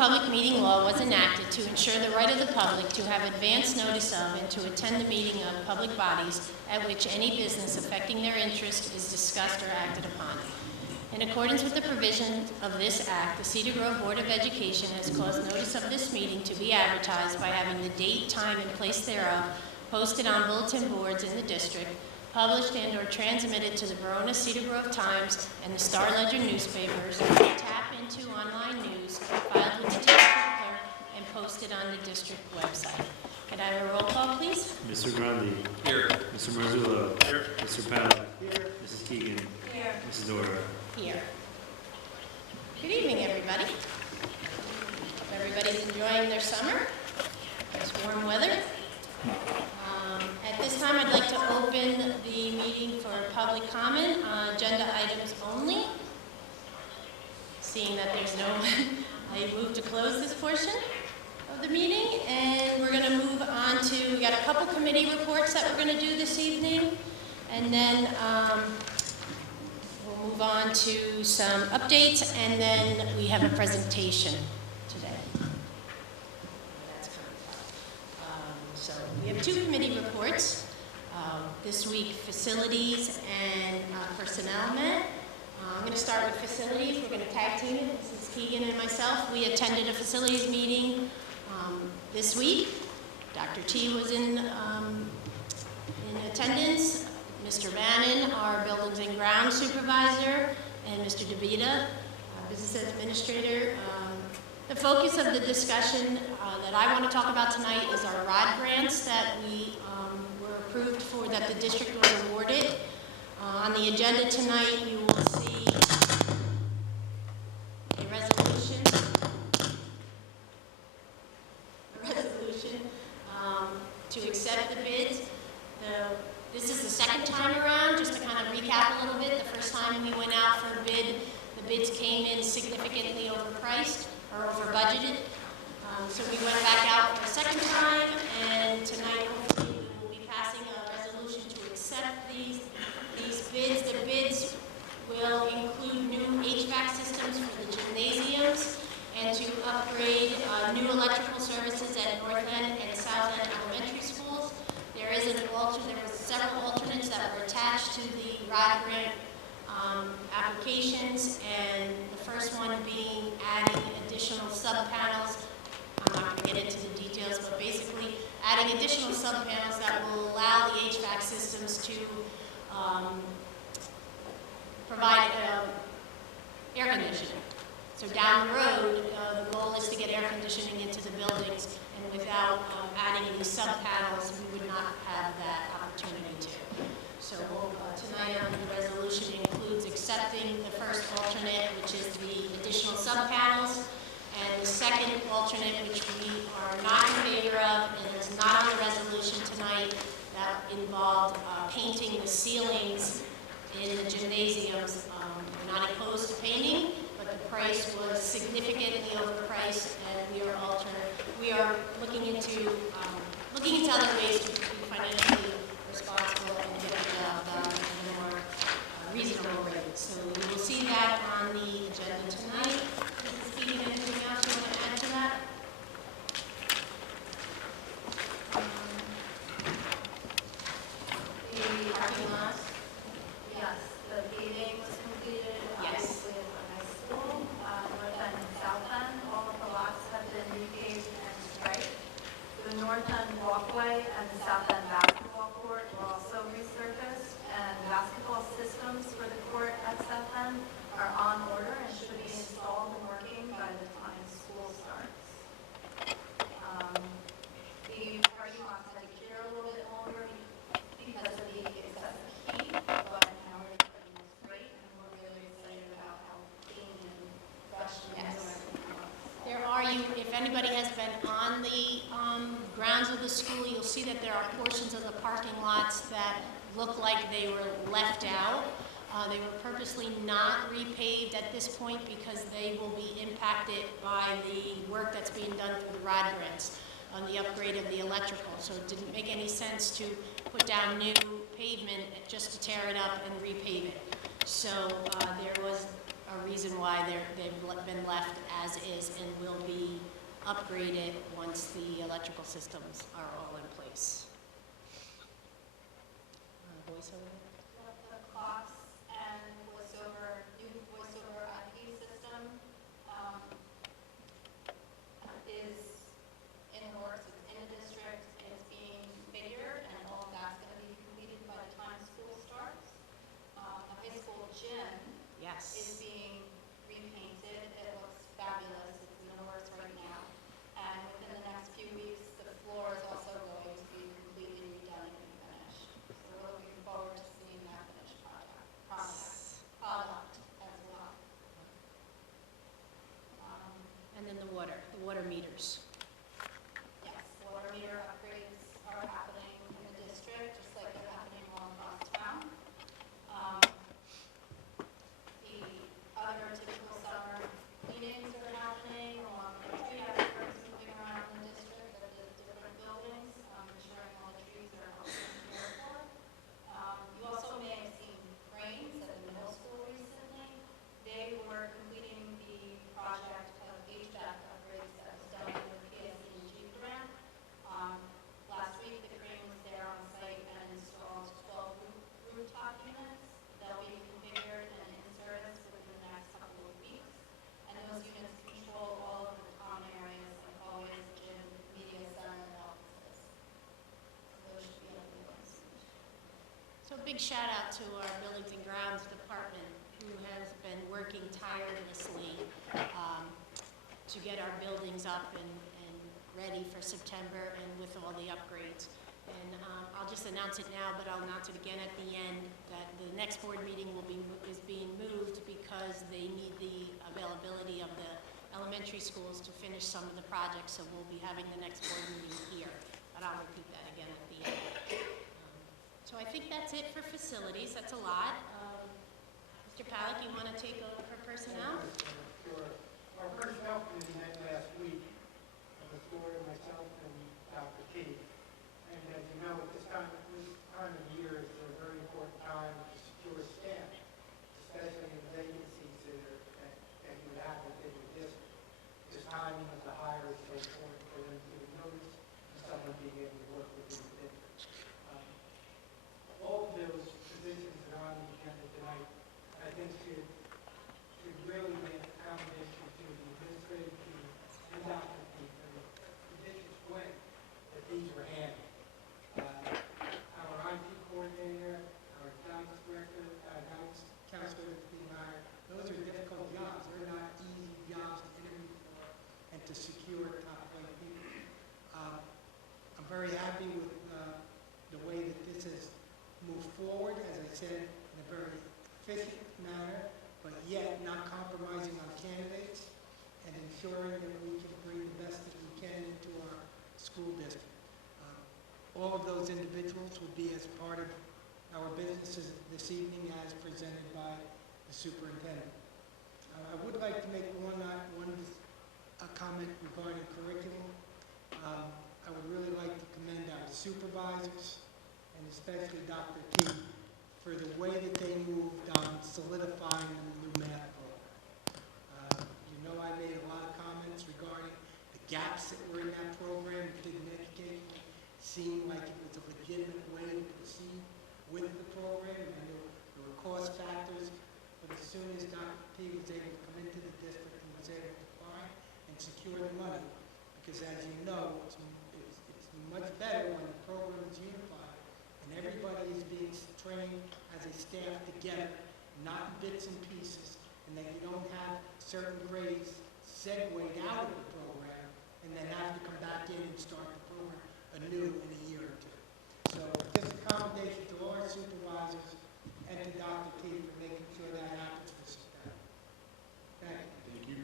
public meeting law was enacted to ensure the right of the public to have advance notice of and to attend the meeting of public bodies at which any business affecting their interest is discussed or acted upon. In accordance with the provisions of this act, the Cedar Grove Board of Education has caused notice of this meeting to be advertised by having the date, time, and place thereof posted on bulletin boards in the district, published and or transmitted to the Verona Cedar Grove Times and the Star Ledger newspapers, tap into online news, filed with the district clerk, and posted on the district website. Could I have a roll call, please? Mr. Grundy. Here. Mr. Marzullo. Here. Mr. Powell. Here. Mrs. Keegan. Here. Mrs. Dora. Here. Good evening, everybody. Everybody's enjoying their summer. It's warm weather. At this time, I'd like to open the meeting for public comment on agenda items only. Seeing that there's no, I move to close this portion of the meeting, and we're going to move on to, we got a couple committee reports that we're going to do this evening, and then we'll move on to some updates, and then we have a presentation today. That's kind of fun. So we have two committee reports. This week, facilities and personnel met. I'm going to start with facilities. We're going to tag team it. This is Keegan and myself. We attended a facilities meeting this week. Dr. T was in attendance. Mr. Bannon, our buildings and grounds supervisor, and Mr. DeVita, our business administrator. The focus of the discussion that I want to talk about tonight is our ROD grants that we were approved for, that the district was awarded. On the agenda tonight, you will see a resolution to accept the bids. This is the second time around, just to kind of recap a little bit. The first time we went out for a bid, the bids came in significantly overpriced or over budgeted. So we went back out for a second time, and tonight hopefully we will be passing a resolution to accept these bids. The bids will include new HVAC systems for the gymnasiums and to upgrade new electrical services at North End and South End elementary schools. There were several alternates that were attached to the ROD grant applications, and the first one being adding additional sub-panels. I'm not going to get into the details, but basically adding additional sub-panels that will allow the HVAC systems to provide air conditioning. So down the road, the goal is to get air conditioning into the buildings, and without adding any sub-panels, we would not have that opportunity to. So tonight on the resolution includes accepting the first alternate, which is the additional sub-panels, and the second alternate, which we are not in favor of, and is not on the resolution tonight, that involved painting the ceilings in the gymnasiums. We're not opposed to painting, but the price was significantly overpriced, and we are looking into other ways to be financially responsible and get the job done at a more reasonable rate. So we will see that on the agenda tonight. Mrs. Keegan, anything else you want to add to that? The parking lots? Yes, the paving was completed, Yes. obviously, at the high school, North End and South End. All of the lots have been repaved and striped. The North End walkway and the South End basketball court were also resurfaced, and basketball systems for the court at South End are on order and should be installed and working by the time school starts. The parking lots had to clear a little bit longer because of the excessive heat, but now we're putting this great, and we're really excited about how clean and fresh and Yes. everything There are, if anybody has been on the grounds of the school, you'll see that there are portions of the parking lots that look like they were left out. They were purposely not repaved at this point because they will be impacted by the work that's being done through the ROD grants on the upgrade of the electrical. So it didn't make any sense to put down new pavement just to tear it up and repave it. So there was a reason why they've been left as is and will be upgraded once the electrical systems are all in place. Voiceover? The costs and new voiceover IP system is in the works. It's in the district. It's being figured, and all of that's going to be completed by the time school starts. The high school gym is Yes. being repainted. It looks fabulous. It's in the works right now. And within the next few weeks, the floor is also going to be completely redone and finished. So we're looking forward to seeing that finished product as well. And then the water meters. Yes, water meter upgrades are happening in the district, just like they're happening all across town. The other typical summer cleanings are happening, along with tree experts moving around the district at the different buildings, ensuring all the trees are healthy and cared for. You also may have seen cranes at the middle school recently. They were completing the project of HVAC upgrades that was done in the PSE&G grant. Last week, the crane was there on site and installed 12 rooftop units. They'll be configured and in service within the next couple of weeks. And those units control all of the common areas like hallways, gym, media center, and offices. So those should be everyone's. So a big shout out to our Buildings and Grounds Department, who has been working tirelessly to get our buildings up and ready for September and with all the upgrades. And I'll just announce it now, but I'll announce it again at the end, that the next board meeting is being moved because they need the availability of the elementary schools to finish some of the projects, so we'll be having the next board meeting here. But I'll repeat that again at the end. So I think that's it for facilities. That's a lot. Mr. Pollack, you want to take over for personnel? Sure. Our personnel committee met last week, the board, myself, and Dr. T. And as you know, at this time of year is a very important time to secure staff, especially in vacancies that you have within the district. This timing of the hire is so important for them to give notice and someone being able to work within the district. All of those positions that are on the agenda tonight, I think should really make a commendation to the administrative team and Dr. T for the judicious way that these were handled. Our IT coordinator, our guidance director, guidance counselor that's being hired, those are difficult jobs. They're not easy jobs to interview for and to secure top-rate people. I'm very happy with the way that this has moved forward, as I said, in a very efficient manner, but yet not compromising on candidates and ensuring that we can bring the best that we can into our school district. All of those individuals will be as part of our businesses this evening as presented by the superintendent. I would like to make one comment regarding curriculum. I would really like to commend our supervisors, and especially Dr. T, for the way that they moved on solidifying the new math program. You know, I made a lot of comments regarding the gaps that were in that program. It didn't educate me. It seemed like it was a legitimate way to proceed with the program. I knew there were cost factors, but as soon as Dr. T was able to come into the district and was able to find and secure the money, because as you know, it's much better when the program is unified and everybody is being trained as a staff together, not in bits and pieces, and that you don't have certain grades segued out of the program and then have to come back in and start the program anew in a year or two. So just a commendation to all our supervisors and to Dr. T for making sure that happens for September. Thank you. Thank you.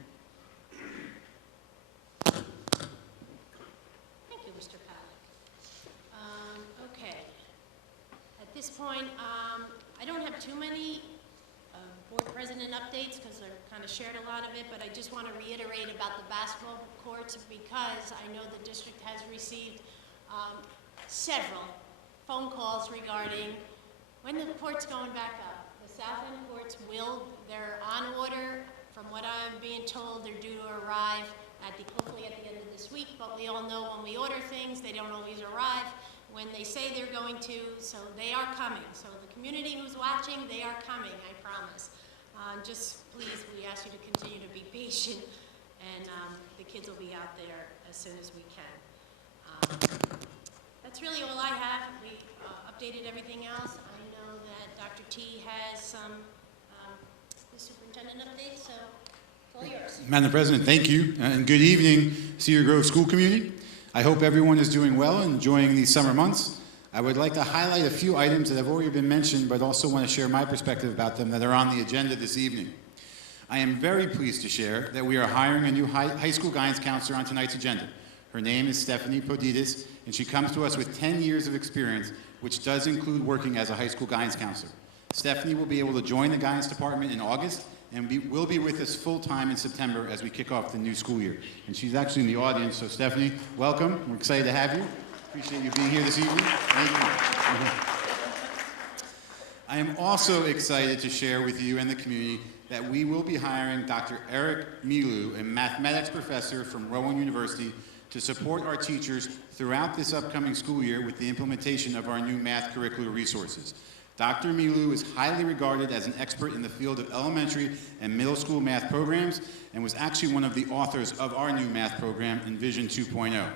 Thank you, Mr. Pollack. Okay. At this point, I don't have too many board president updates because I've kind of shared a lot of it, but I just want to reiterate about the basketball courts because I know the district has received several phone calls regarding when the court's going back up. The South End courts will They're on order. From what I'm being told, they're due to arrive hopefully at the end of this week, but we all know when we order things, they don't always arrive when they say they're going to, so they are coming. So the community who's watching, they are coming, I promise. Just please, we ask you to continue to be patient, and the kids will be out there as soon as we can. That's really all I have. We updated everything else. I know that Dr. T has some the superintendent update, so it's all yours. Madam President, thank you, and good evening, Cedar Grove School Community. I hope everyone is doing well and enjoying these summer months. I would like to highlight a few items that have already been mentioned, but also want to share my perspective about them that are on the agenda this evening. I am very pleased to share that we are hiring a new high school guidance counselor on tonight's agenda. Her name is Stephanie Podidis, and she comes to us with 10 years of experience, which does include working as a high school guidance counselor. Stephanie will be able to join the guidance department in August and will be with us full-time in September as we kick off the new school year. And she's actually in the audience, so Stephanie, welcome. We're excited to have you. Appreciate you being here this evening. Thank you. I am also excited to share with you and the community that we will be hiring Dr. Eric Milu, a mathematics professor from Rowan University, to support our teachers throughout this upcoming school year with the implementation of our new math curricular resources. Dr. Milu is highly regarded as an expert in the field of elementary and middle school math programs and was actually one of the authors of our new math program, Envision 2.0.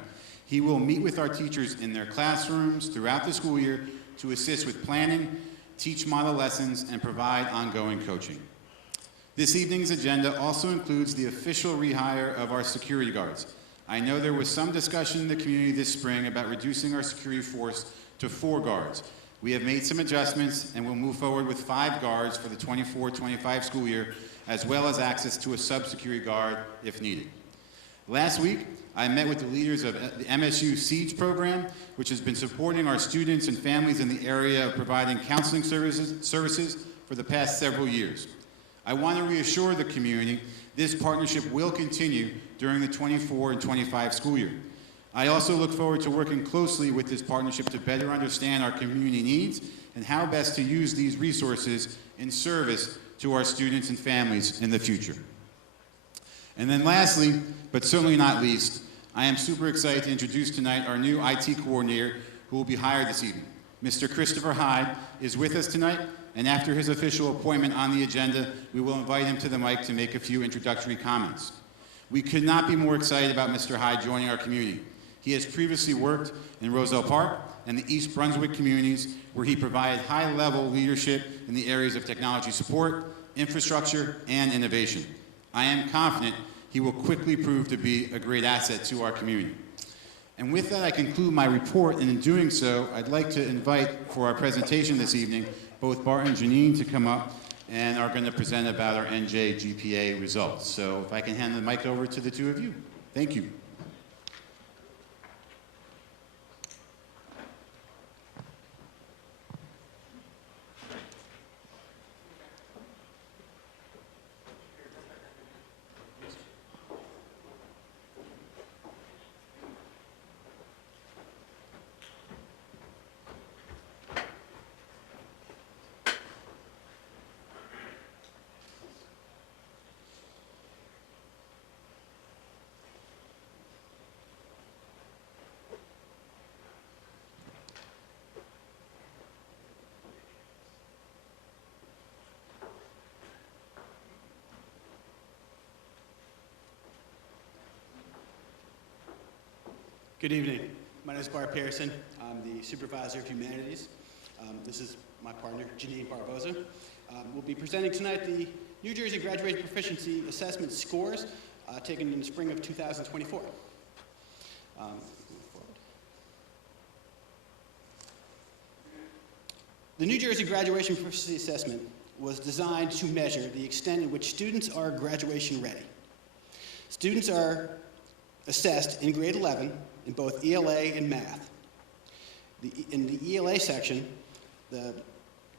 He will meet with our teachers in their classrooms throughout the school year to assist with planning, teach model lessons, and provide ongoing coaching. This evening's agenda also includes the official rehire of our security guards. I know there was some discussion in the community this spring about reducing our security force to 4 guards. We have made some adjustments and will move forward with 5 guards for the 24-25 school year, as well as access to a sub-security guard if needed. Last week, I met with the leaders of the MSU SIEGE program, which has been supporting our students and families in the area of providing counseling services for the past several years. I want to reassure the community this partnership will continue during the 24 and 25 school year. I also look forward to working closely with this partnership to better understand our community needs and how best to use these resources in service to our students and families in the future. And then lastly, but certainly not least, I am super excited to introduce tonight our new IT coordinator who will be hired this evening. Mr. Christopher Hyde is with us tonight, and after his official appointment on the agenda, we will invite him to the mic to make a few introductory comments. We could not be more excited about Mr. Hyde joining our community. He has previously worked in Roselle Park and the East Brunswick communities, where he provided high-level leadership in the areas of technology support, infrastructure, and innovation. I am confident he will quickly prove to be a great asset to our community. And with that, I conclude my report, and in doing so, I'd like to invite for our presentation this evening both Bart and Janine to come up and are going to present about our NJ GPA results. So if I can hand the mic over to the two of you. Thank you. Good evening. My name is Bart Pearson. I'm the Supervisor of Humanities. This is my partner, Janine Barboza. We'll be presenting tonight the New Jersey Graduation Proficiency Assessment scores taken in the spring of 2024. The New Jersey Graduation Proficiency Assessment was designed to measure the extent in which students are graduation ready. Students are assessed in grade 11 in both ELA and math. In the ELA section, the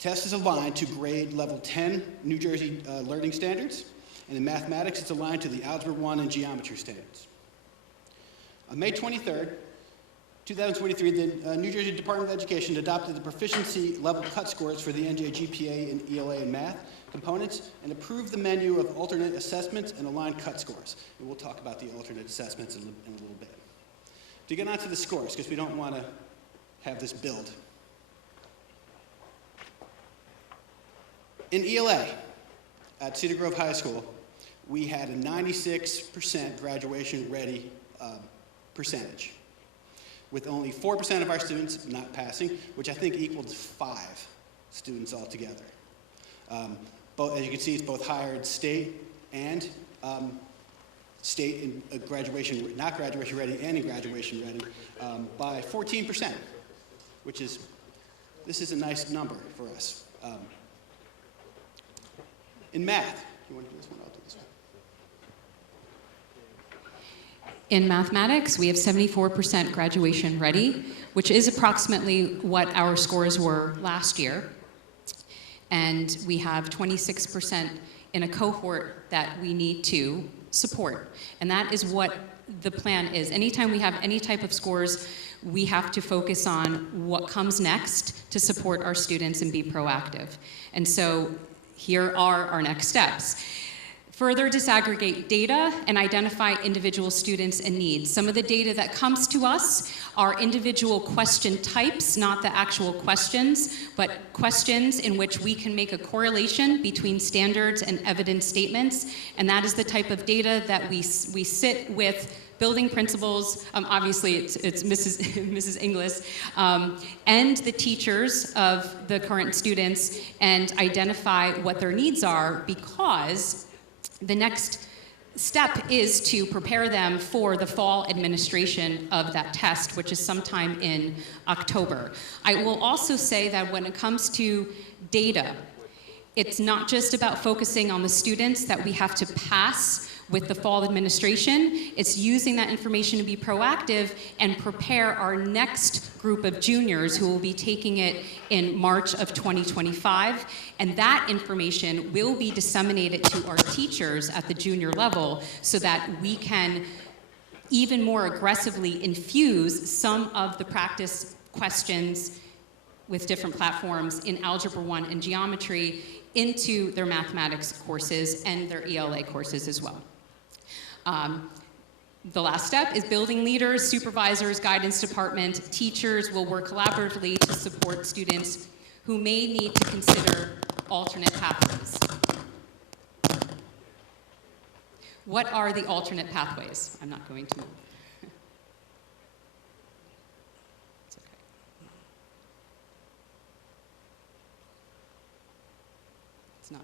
test is aligned to grade level 10 New Jersey learning standards, and in mathematics, it's aligned to the Algebra 1 and geometry standards. On May 23rd, 2023, the New Jersey Department of Education adopted the proficiency level cut scores for the NJ GPA in ELA and math components and approve the menu of alternate assessments and aligned cut scores. And we'll talk about the alternate assessments in a little bit. To get onto the scores, because we don't want to have this build. In ELA, at Cedar Grove High School, we had a 96% graduation ready percentage, with only 4% of our students not passing, which I think equals 5 students altogether. Both, as you can see, it's both higher in state and state in graduation, not graduation ready, and in graduation ready by 14%, which is, this is a nice number for us. In math, you want to do this one? I'll do this one. In mathematics, we have 74% graduation ready, which is approximately what our scores were last year. And we have 26% in a cohort that we need to support. And that is what the plan is. Anytime we have any type of scores, we have to focus on what comes next to support our students and be proactive. And so here are our next steps. Further disaggregate data and identify individual students and needs. Some of the data that comes to us are individual question types, not the actual questions, but questions in which we can make a correlation between standards and evidence statements. And that is the type of data that we sit with building principals, obviously it's Mrs. Inglis, and the teachers of the current students, and identify what their needs are, because the next step is to prepare them for the fall administration of that test, which is sometime in October. I will also say that when it comes to data, it's not just about focusing on the students that we have to pass with the fall administration. It's using that information to be proactive and prepare our next group of juniors who will be taking it in March of 2025. And that information will be disseminated to our teachers at the junior level so that we can even more aggressively infuse some of the practice questions with different platforms in Algebra 1 and Geometry into their mathematics courses and their ELA courses as well. The last step is building leaders, supervisors, guidance department, teachers will work collaboratively to support students who may need to consider alternate pathways. What are the alternate pathways? I'm not going to move. It's okay. It's not.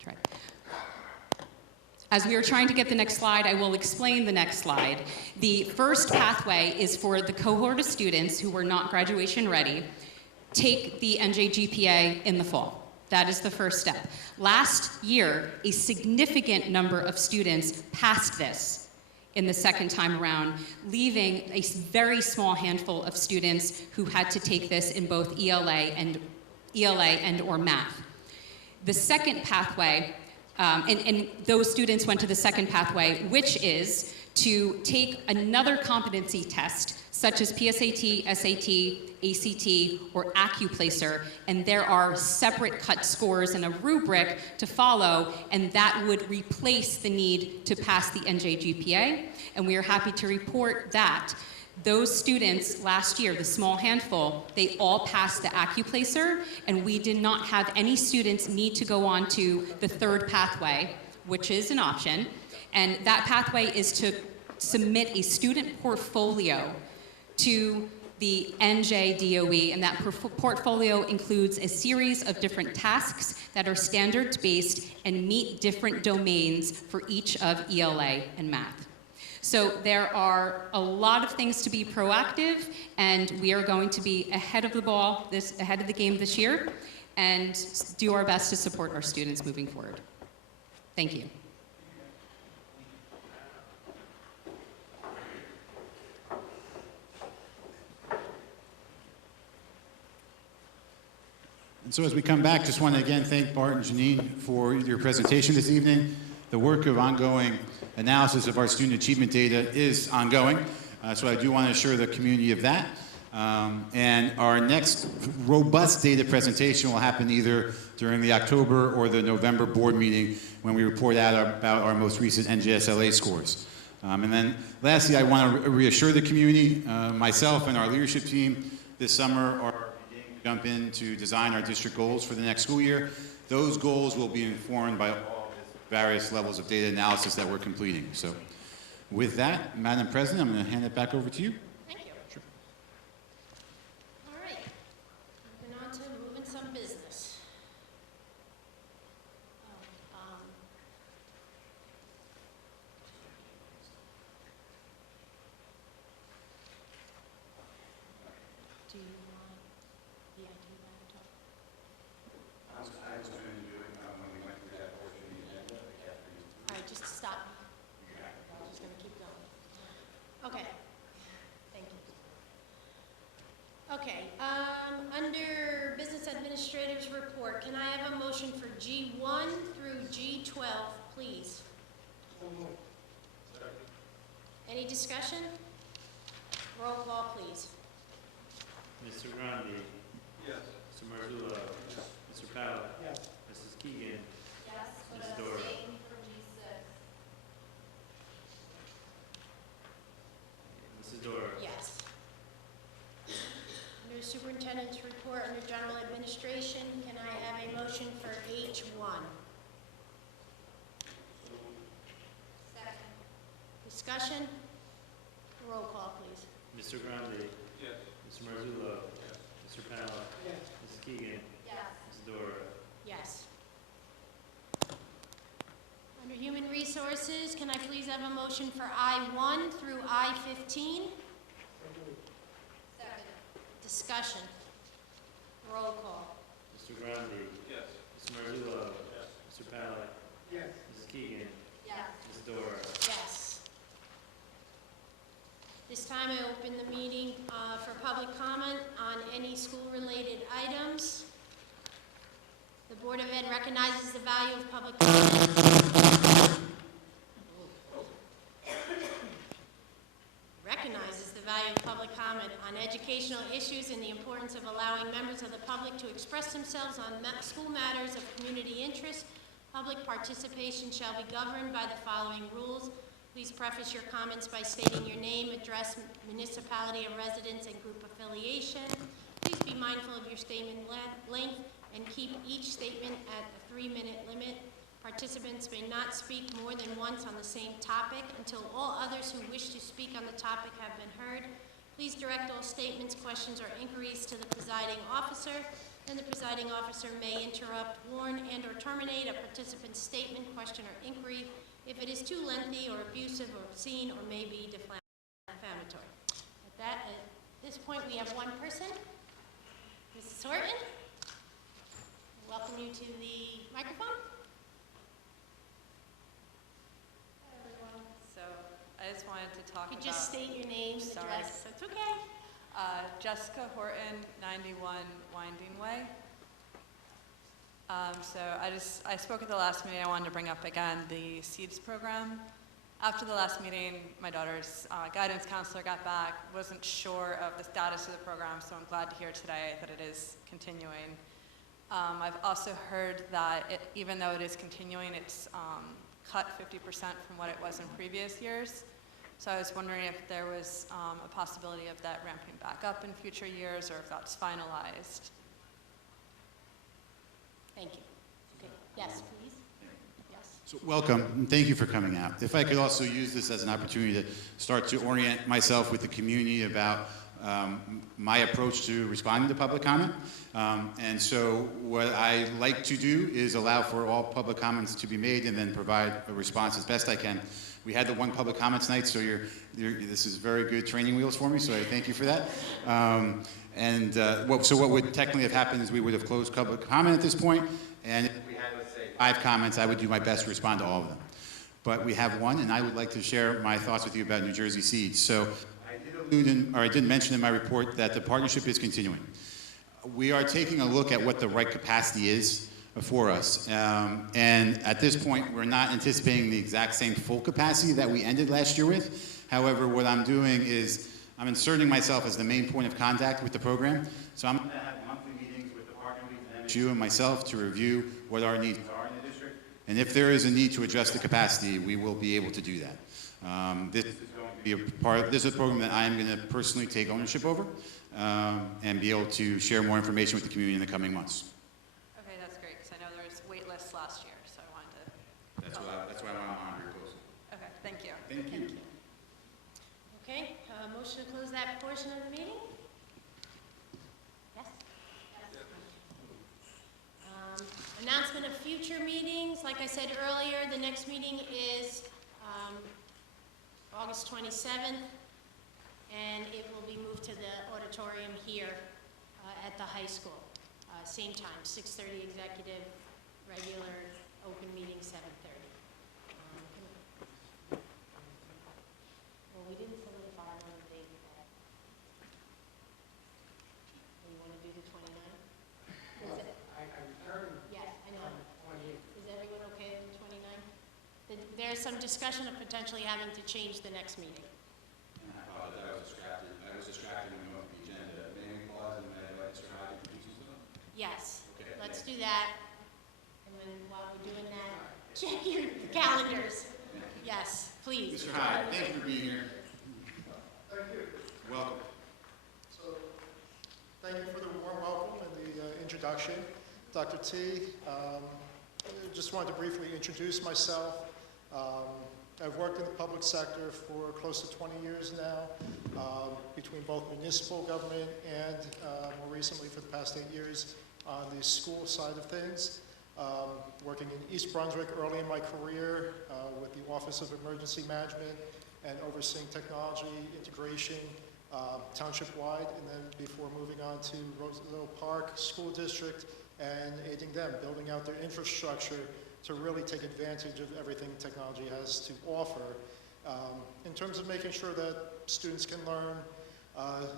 Try. As we are trying to get the next slide, I will explain the next slide. The first pathway is for the cohort of students who were not graduation ready, take the NJGPA in the fall. That is the first step. Last year, a significant number of students passed this in the second time around, leaving a very small handful of students who had to take this in both ELA and or math. The second pathway, and those students went to the second pathway, which is to take another competency test, such as PSAT, SAT, ACT, or AccuPlacer, and there are separate cut scores and a rubric to follow, and that would replace the need to pass the NJGPA, and we are happy to report that those students last year, the small handful, they all passed the AccuPlacer, and we did not have any students need to go on to the third pathway, which is an option, and that pathway is to submit a student portfolio to the NJDOE, and that portfolio includes a series of different tasks that are standards-based and meet different domains for each of ELA and math. So there are a lot of things to be proactive, and we are going to be ahead of the ball, ahead of the game this year, and do our best to support our students moving forward. Thank you. And so as we come back, just want to again thank Bart and Janine for your presentation this evening. The work of ongoing analysis of our student achievement data is ongoing, so I do want to assure the community of that. And our next robust data presentation will happen either during the October or the November board meeting when we report out about our most recent NJSLA scores. And then lastly, I want to reassure the community, myself and our leadership team this summer are beginning to jump in to design our district goals for the next school year. Those goals will be informed by all the various levels of data analysis that we're completing. So with that, Madam President, I'm going to hand it back over to you. Thank you. All right, moving on to moving some business. Do you want the IT laptop? All right, just stop. I'm just gonna keep going. Okay, thank you. Okay, under Business Administrator's Report, can I have a motion for G1 through G12, please? So moved. Any discussion? Roll call, please. Mr. Grandi. Yes. Mr. Marzullo. Mr. Powell. Yes. Mrs. Keegan. Yes, Ms. Dora. for G6. Mrs. Dora. Yes. Under Superintendent's Report, under General Administration, can I have a motion for H1? Second. Discussion? Roll call, please. Mr. Grandi. Yes. Mr. Marzullo. Mr. Powell. Yes. Mrs. Keegan. Yes. Mrs. Dora. Yes. Under Human Resources, can I please have a motion for I1 through I15? So moved. Second. Discussion. Roll call. Mr. Grandi. Yes. Mr. Marzullo. Mr. Powell. Yes. Mrs. Keegan. Yes. Mrs. Dora. Yes. This time I open the meeting for public comment on any school-related items. The Board of Ed recognizes the value of public comment. Recognizes the value of public comment on educational issues and the importance of allowing members of the public to express themselves on school matters of community interest. Public participation shall be governed by the following rules. Please preface your comments by stating your name, address, municipality of residence, and group affiliation. Please be mindful of your statement length and keep each statement at a 3-minute limit. Participants may not speak more than once on the same topic until all others who wish to speak on the topic have been heard. Please direct all statements, questions, or inquiries to the presiding officer, and the presiding officer may interrupt, warn, and/or terminate a participant's statement, question, or inquiry if it is too lengthy or abusive or obscene or may be defamatory. At this point, we have one person, Mrs. Horton. Welcome you to the microphone. Hi, everyone. So I just wanted to talk You about... just state your name, Sorry. address, that's okay. Jessica Horton, 91 Winding Way. I spoke at the last meeting. I wanted to bring up again the SEEDS program. After the last meeting, my daughter's guidance counselor got back, wasn't sure of the status of the program, so I'm glad to hear today that it is continuing. I've also heard that even though it is continuing, it's cut 50% from what it was in previous years. So I was wondering if there was a possibility of that ramping back up in future years, or if that's finalized. Thank you. Okay. Yes, please. Yes. So welcome, and thank you for coming out. If I could also use this as an opportunity to start to orient myself with the community about my approach to responding to public comment. And so what I like to do is allow for all public comments to be made and then provide a response as best I can. We had the one public comments night, so this is very good training wheels for me, so I thank you for that. So what would technically have happened is we would have closed public comment at this point, and if we had, let's say, 5 comments, I would do my best to respond to all of them. But we have one, and I would like to share my thoughts with you about New Jersey SEEDS. So I did mention in my report that the partnership is continuing. We are taking a look at what the right capacity is for us. And at this point, we're not anticipating the exact same full capacity that we ended last year with. However, what I'm doing is I'm inserting myself as the main point of contact with the program. So I'm going to have monthly meetings with the parking leads and MSU and myself to review what our needs are in the district. And if there is a need to adjust the capacity, we will be able to do that. This is going to be this is a program that I am going to personally take ownership over and be able to share more information with the community in the coming months. Okay, that's great, because I know there was wait lists last year, so I wanted to. That's why I want to monitor closely. Okay, thank you. Thank you. Okay, motion to close that portion of the meeting? Yes? Announcement of future meetings. Like I said earlier, the next meeting is August 27th, and it will be moved to the auditorium here at the high school. Same time, 6:30 executive, regular open meeting 7:30. Well, we didn't solidify another date for that. You want to do the 29th? Is it? I returned Yes, I know. on the 28th. Is everyone okay with the 29th? There's some discussion of potentially having to change the next meeting. I apologize, I was distracted when we went to the agenda. May we pause and may I Mr. Hyde introduce himself? Yes, Okay. let's do that. And then while we're doing that, check your calendars. Yes, please. Mr. Hyde, thank you for being here. Thank you. Welcome. So, thank you for the warm welcome and the introduction. Dr. T, I just wanted to briefly introduce myself. I've worked in the public sector for close to 20 years now, between both municipal government and more recently for the past 8 years on the school side of things. Working in East Brunswick early in my career with the Office of Emergency Management and overseeing technology integration township-wide, and then before moving on to Roseville Park School District and aiding them, building out their infrastructure to really take advantage of everything technology has to offer. In terms of making sure that students can learn,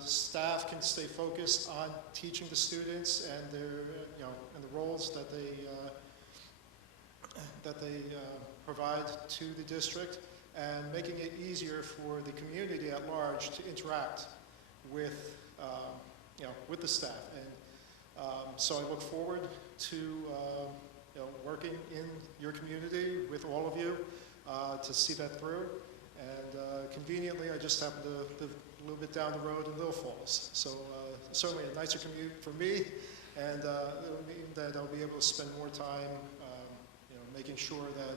staff can stay focused on teaching the students and their, and the roles that they provide to the district, and making it easier for the community at large to interact with, with the staff. And so I look forward to working in your community with all of you to see that through. And conveniently, I just happen to live a little bit down the road in Little Falls. So certainly a nicer commute for me, and it'll mean that I'll be able to spend more time making sure that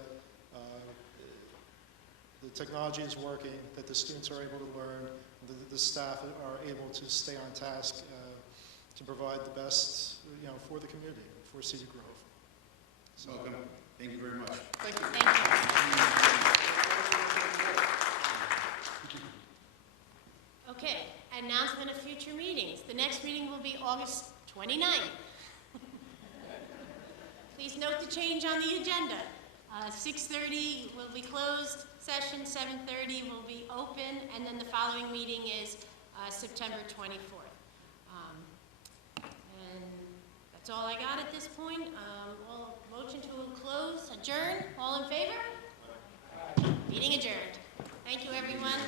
the technology is working, that the students are able to learn, that the staff are able to stay on task to provide the best, for the community, for Cedar Grove. So, Welcome. Thank you very much. thank you. Thank you. Okay, announcement of future meetings. The next meeting will be August 29th. Please note the change on the agenda. 6:30 will be closed session, 7:30 will be open, and then the following meeting is September 24th. And that's all I got at this point. Motion to close, adjourn, all in favor? Meeting adjourned. Thank you, everyone.